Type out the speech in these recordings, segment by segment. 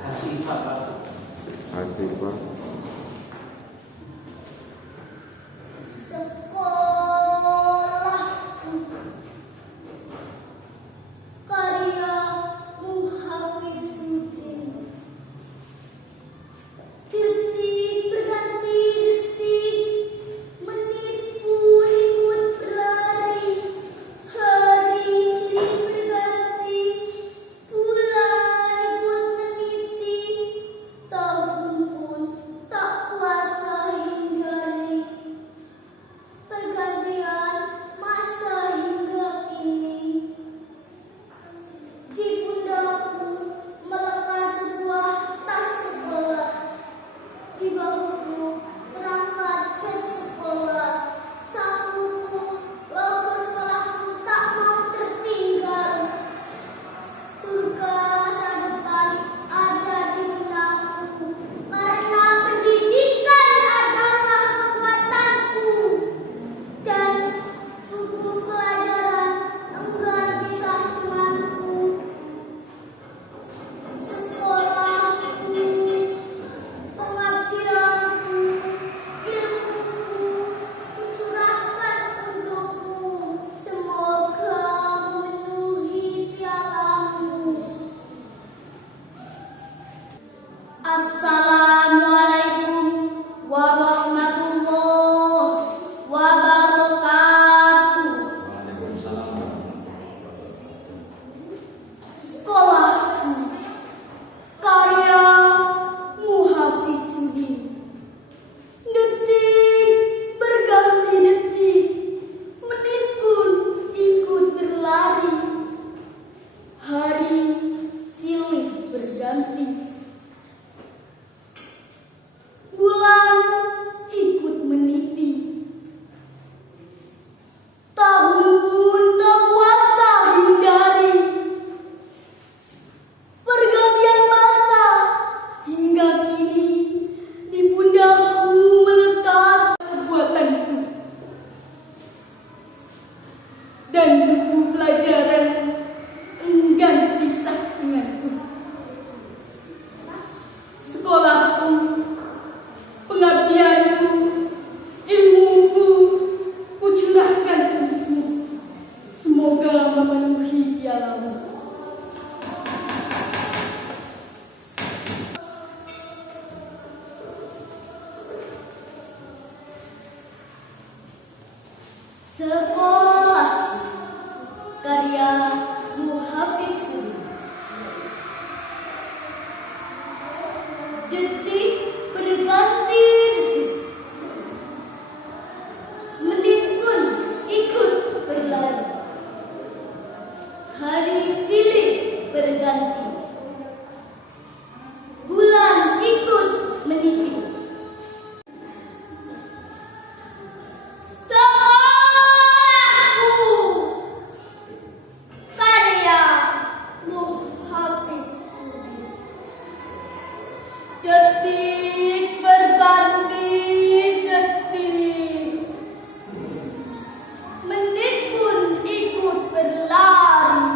Hasifah. Karya Muhafizudin. Detik berganti detik, menit pun ikut berlari. Hari silih berganti, bulan ikut meniti. Tahun pun tak kuasa hindari. Pergantian masa hingga kini. Di pundakku melekat sebuah tas sekolah. Di bahuku perangkat beg sekolah. Sapuku logo sekolahku tak mau tertinggal. Surga masa depan ada di benakku, karena pendidikan adalah kekuatanku. Dan buku pelajaran enggan bisa temanku. Sekolahku, pengabdianku, ilmuku, kucurahkan untukmu. Semoga memenuhi pialamu. Assalamualaikum warahmatullahi wabarakatuh. Sekolahku, karya Muhafizudin. Detik berganti detik, menit pun ikut berlari. Hari silih berganti, bulan ikut meniti. Tahun pun tak kuasa hindari. Pergantian masa hingga kini. Di pundakku melekat kekuatanku. Dan buku pelajaran enggan pisah denganku. Sekolahku, pengabdianku, ilmuku, kucurahkan untukmu. Semoga memenuhi pialamu. Sekolah, karya Muhafizudin. Detik berganti detik, menit pun ikut berlari. Hari silih berganti, bulan ikut meniti. Sekolahku, karya Muhafizudin. Detik berganti detik, menit pun ikut berlari.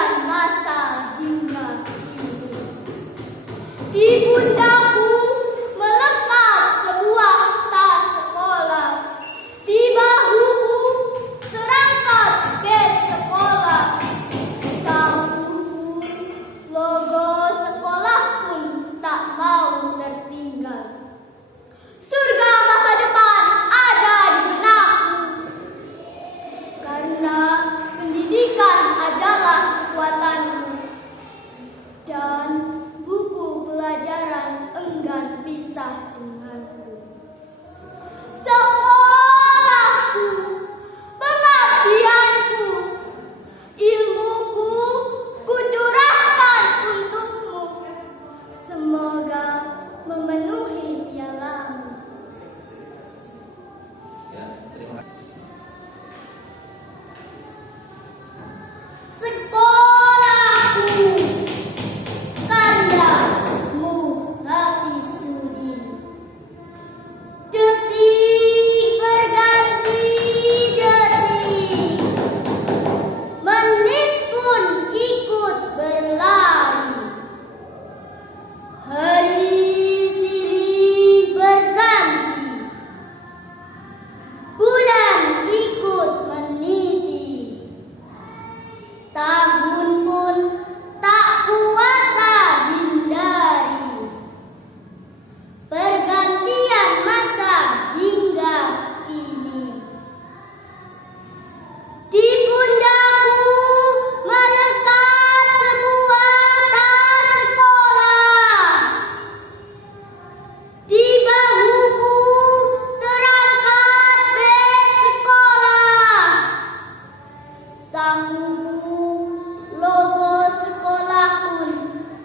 pergantian masa hingga kini. Di pundakku melekat sebuah tas sekolah, di bahuku terangkat gate sekolah. Sahuku logo sekolah pun tak mau tertinggal. Surga masa depan ada di benakku, karena pendidikan adalah kekuatanku, dan buku pelajaran enggan pisah denganku. Sekolahku, pengabdianku, ilmuku kucurahkan untukmu. Semoga memenuhi pialamu. Ya, terima kasih. Sekolahku, karya Muhafizudin. Detik berganti detik, menit pun ikut berlari. Hari silih berganti, bulan ikut meniti. Tahun pun tak kuasa hindari. Pergantian masa hingga kini. Di pundakku melekat sebuah tas sekolah, di bahuku terangkat beg sekolah. Sahuku logo sekolah pun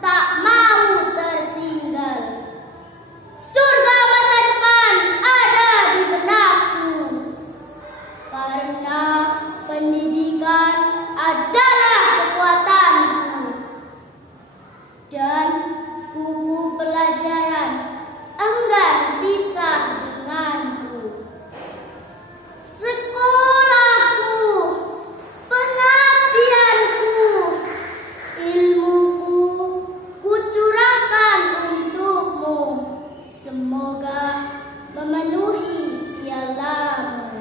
tak mau tertinggal. Surga masa depan ada di benakku, karena pendidikan adalah kekuatanku, dan buku pelajaran enggan pisah denganku. Sekolahku, pengabdianku, ilmuku kucurahkan untukmu. Semoga memenuhi pialamu.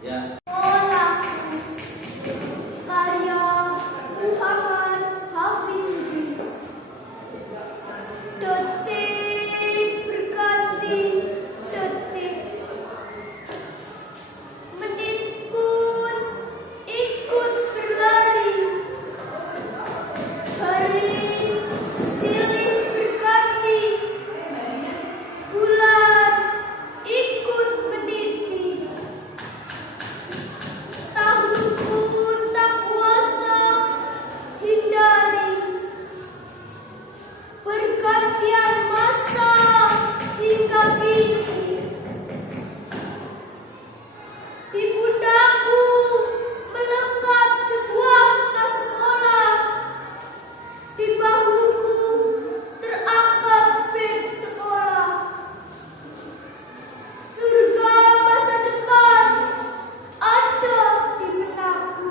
Ya. Sekolahku, karya Muhammad Hafizuddin. Detik berganti detik, menit pun ikut berlari. Hari silih berganti, bulan ikut meniti. Tahun pun tak kuasa hindari. Pergantian masa hingga kini. Di pundakku melekat sebuah tas sekolah, di bahuku terangkat beg sekolah. Surga masa depan ada di benakku,